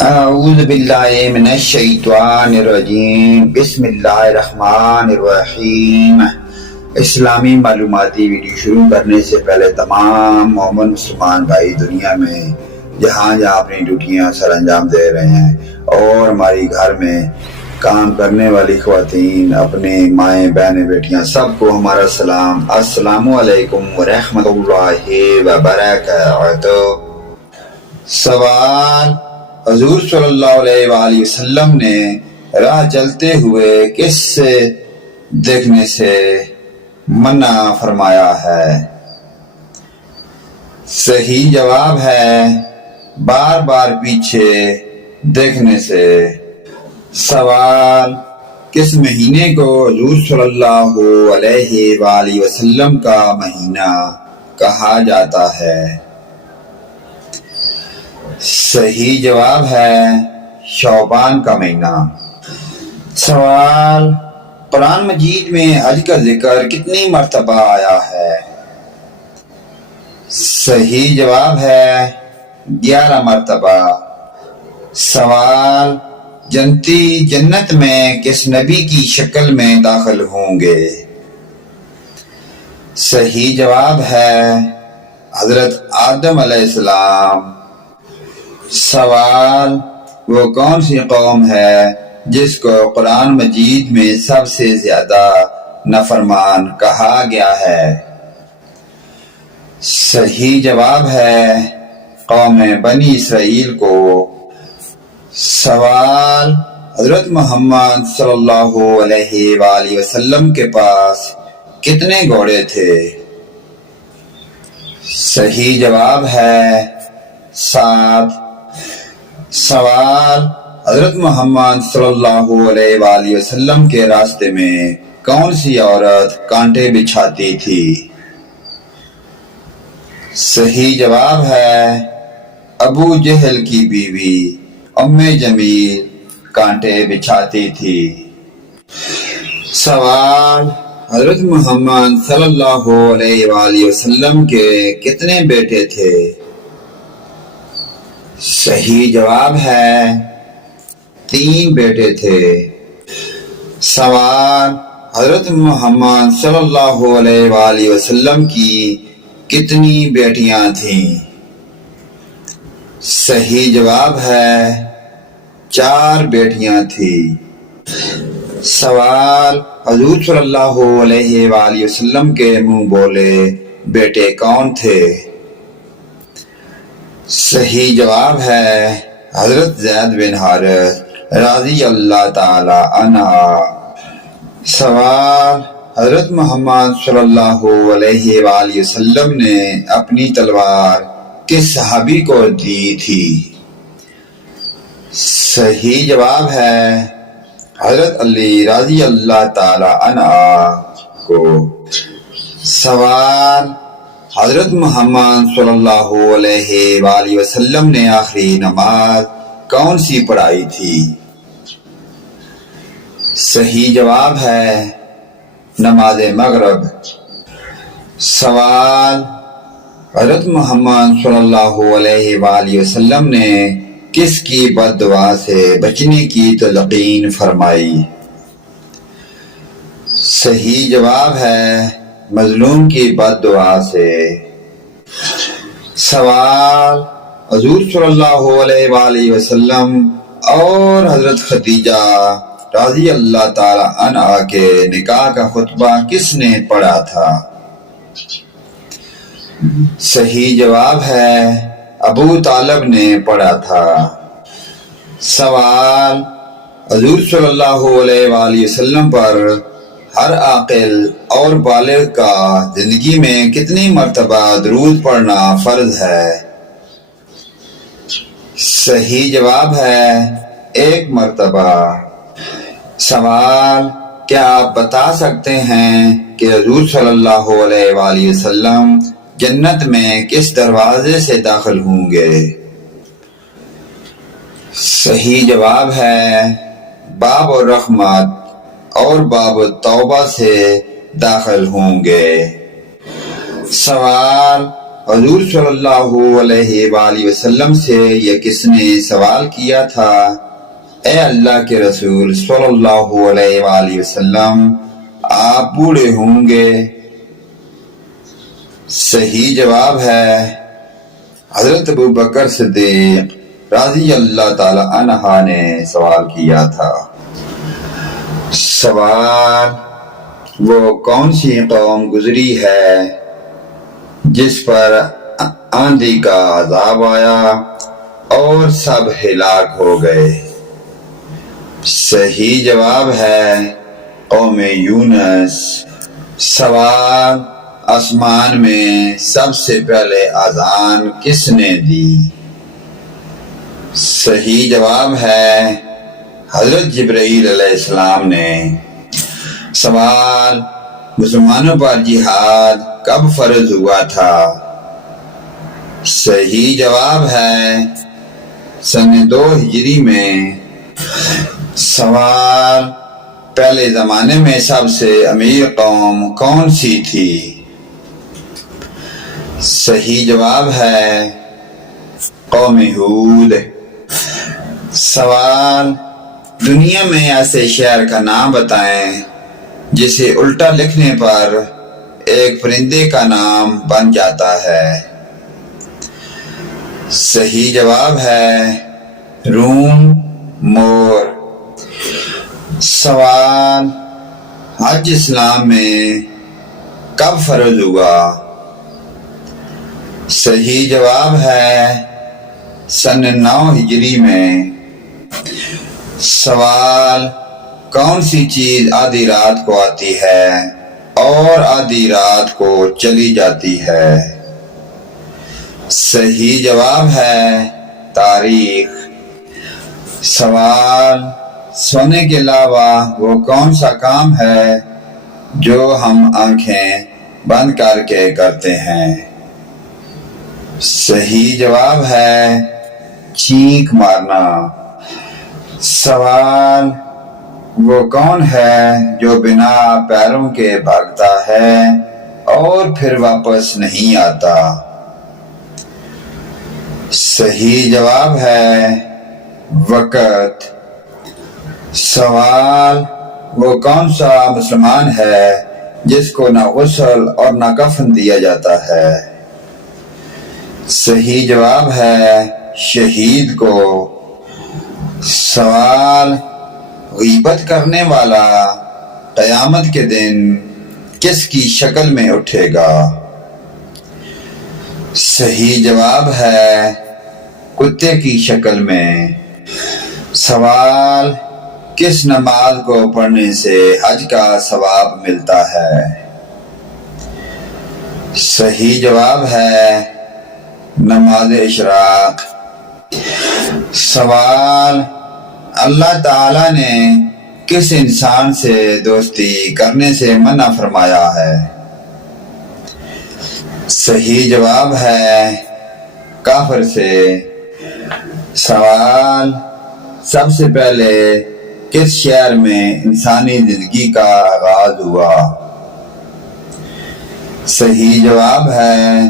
اعوذ باللہ من الشیطان الرجیم، بسم اللہ الرحمن الرحیم۔ اسلامی معلوماتی ویڈیو شروع کرنے سے پہلے تمام مومن مسلمان بھائی دنیا میں جہاں اپنی ڈیوٹیاں سر انجام دے رہے ہیں اور ہماری گھر میں کام کرنے والی خواتین، اپنے مائیں بہنیں بیٹیاں، سب کو ہمارا سلام، السلام علیکم ورحمۃ اللہ وبرکاتہ۔ سوال: حضور صلی اللہ علیہ وآلہ وسلم نے راہ چلتے ہوئے کس سے دیکھنے سے منع فرمایا ہے؟ صحیح جواب ہے بار بار پیچھے دیکھنے سے۔ سوال: کس مہینے کو حضور صلی اللہ علیہ وآلہ وسلم کا مہینہ کہا جاتا ہے؟ صحیح جواب ہے شعبان کا مہینہ۔ سوال: قرآن مجید میں حج کا ذکر کتنی مرتبہ آیا ہے؟ صحیح جواب ہے 11 مرتبہ۔ سوال: جنتی جنت میں کس نبی کی شکل میں داخل ہوں گے؟ صحیح جواب ہے حضرت آدم علیہ السلام۔ سوال: وہ کون سی قوم ہے جس کو قرآن مجید میں سب سے زیادہ نافرمان کہا گیا ہے؟ صحیح جواب ہے قوم بنی اسرائیل کو۔ سوال: حضرت محمد صلی اللہ علیہ وآلہ وسلم کے پاس کتنے گھوڑے تھے؟ صحیح جواب ہے 7۔ سوال: حضرت محمد صلی اللہ علیہ وآلہ وسلم کے راستے میں کون سی عورت کانٹے بچھاتی تھی؟ صحیح جواب ہے ابو جہل کی بیوی ام جمیل کانٹے بچھاتی تھی۔ سوال: حضرت محمد صلی اللہ علیہ وآلہ وسلم کے کتنے بیٹے تھے؟ صحیح جواب ہے 3 بیٹے تھے۔ سوال: حضرت محمد صلی اللہ علیہ وآلہ وسلم کی کتنی بیٹیاں تھیں؟ صحیح جواب ہے 4 بیٹیاں تھیں۔ سوال: حضور صلی اللہ علیہ وآلہ وسلم کے منہ بولے بیٹے کون تھے؟ صحیح جواب ہے حضرت زید بن حارث رضی اللہ تعالی عنہ۔ سوال: حضرت محمد صلی اللہ علیہ وآلہ وسلم نے اپنی تلوار کس صحابی کو دی تھی؟ صحیح جواب ہے حضرت علی رضی اللہ تعالی عنہ کو۔ سوال: حضرت محمد صلی اللہ علیہ وآلہ وسلم نے آخری نماز کون سی پڑھائی تھی؟ صحیح جواب ہے نماز مغرب۔ سوال: حضرت محمد صلی اللہ علیہ وآلہ وسلم نے کس کی بد دعا سے بچنے کی تلقین فرمائی؟ صحیح جواب ہے مظلوم کی بد دعا سے۔ سوال: حضور صلی اللہ علیہ وآلہ وسلم اور حضرت خدیجہ رضی اللہ تعالی عنہ کے نکاح کا خطبہ کس نے پڑھا تھا؟ صحیح جواب ہے ابو طالب نے پڑھا تھا۔ سوال: حضور صلی اللہ علیہ وآلہ وسلم پر ہر عاقل اور بالغ کا زندگی میں کتنی مرتبہ درود پڑھنا فرض ہے؟ صحیح جواب ہے 1 مرتبہ۔ سوال: کیا آپ بتا سکتے ہیں کہ حضور صلی اللہ علیہ وآلہ وسلم جنت میں کس دروازے سے داخل ہوں گے؟ صحیح جواب ہے باب الرحمت اور باب التوبہ سے داخل ہوں گے۔ سوال: حضور صلی اللہ علیہ وآلہ وسلم سے یہ کس نے سوال کیا تھا، اے اللہ کے رسول صلی اللہ علیہ وآلہ وسلم، آپ بوڑھے ہوں گے؟ صحیح جواب ہے حضرت ابوبکر صدیق رضی اللہ تعالی عنہ نے سوال کیا تھا۔ سوال: وہ کون سی قوم گزری ہے جس پر آندھی کا عذاب آیا اور سب ہلاک ہو گئے؟ صحیح جواب ہے قوم یونس۔ سوال: آسمان میں سب سے پہلے اذان کس نے دی؟ صحیح جواب ہے حضرت جبرائیل علیہ السلام نے۔ سوال: مسلمانوں پر جہاد کب فرض ہوا تھا؟ صحیح جواب ہے سن 2 ہجری میں۔ سوال: پہلے زمانے میں سب سے امیر قوم کون سی تھی؟ صحیح جواب ہے قوم ہود۔ سوال: دنیا میں ایسے شہر کا نام بتائیں جسے الٹا لکھنے پر ایک پرندے کا نام بن جاتا ہے۔ صحیح جواب ہے روم، مور۔ سوال: حج اسلام میں کب فرض ہوا؟ صحیح جواب ہے سن 9 ہجری میں۔ سوال: کون سی چیز آدھی رات کو آتی ہے اور آدھی رات کو چلی جاتی ہے؟ صحیح جواب ہے تاریخ۔ سوال: سونے کے علاوہ وہ کون سا کام ہے جو ہم آنکھیں بند کر کے کرتے ہیں؟ صحیح جواب ہے چینک مارنا۔ سوال: وہ کون ہے جو بنا پیروں کے بھاگتا ہے اور پھر واپس نہیں آتا؟ صحیح جواب ہے وقت۔ سوال: وہ کون سا مسلمان ہے جس کو نہ غسل اور نہ کفن دیا جاتا ہے؟ صحیح جواب ہے شہید کو۔ سوال: غیبت کرنے والا قیامت کے دن کس کی شکل میں اٹھے گا؟ صحیح جواب ہے کتے کی شکل میں۔ سوال: کس نماز کو پڑھنے سے حج کا ثواب ملتا ہے؟ صحیح جواب ہے نماز اشراق۔ سوال: اللہ تعالی نے کس انسان سے دوستی کرنے سے منع فرمایا ہے؟ صحیح جواب ہے کافر سے۔ سوال: سب سے پہلے کس شہر میں انسانی زندگی کا آغاز ہوا؟ صحیح جواب ہے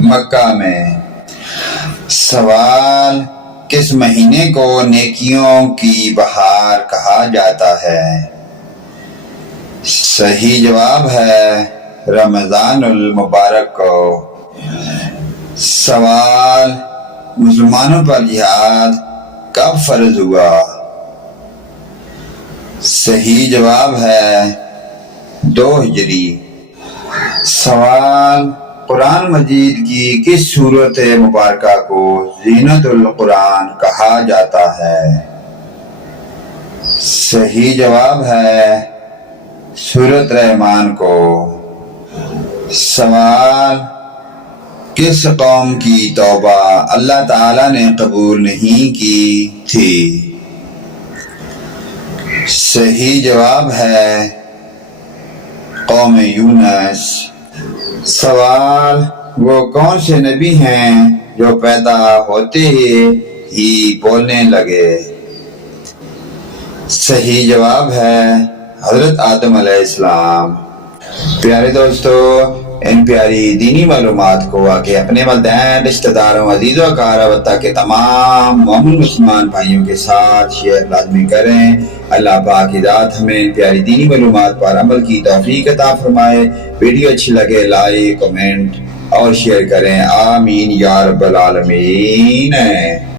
مکہ میں۔ سوال: کس مہینے کو نیکیوں کی بہار کہا جاتا ہے؟ صحیح جواب ہے رمضان المبارک کو۔ سوال: مسلمانوں پر جہاد کب فرض ہوا؟ صحیح جواب ہے 2 ہجری۔ سوال: قرآن مجید کی کس سورت مبارکہ کو زینت القرآن کہا جاتا ہے؟ صحیح جواب ہے سورت رحمان کو۔ سوال: کس قوم کی توبہ اللہ تعالی نے قبول نہیں کی تھی؟ صحیح جواب ہے قوم یونس۔ سوال: وہ کون سے نبی ہیں جو پیدا ہوتے ہی بولنے لگے؟ صحیح جواب ہے حضرت آدم علیہ السلام۔ پیارے دوستو، ان پیاری دینی معلومات کو آگے اپنے والدین، رشتہ داروں، عزیز و اقارب کے تمام مومن مسلمان بھائیوں کے ساتھ شیئر لازمی کریں۔ اللہ پاک کی ذات ہمیں ان پیاری دینی معلومات پر عمل کی توفیق عطا فرمائے۔ ویڈیو اچھی لگے لائک، کمنٹ اور شیئر کریں، آمین یا رب العالمین۔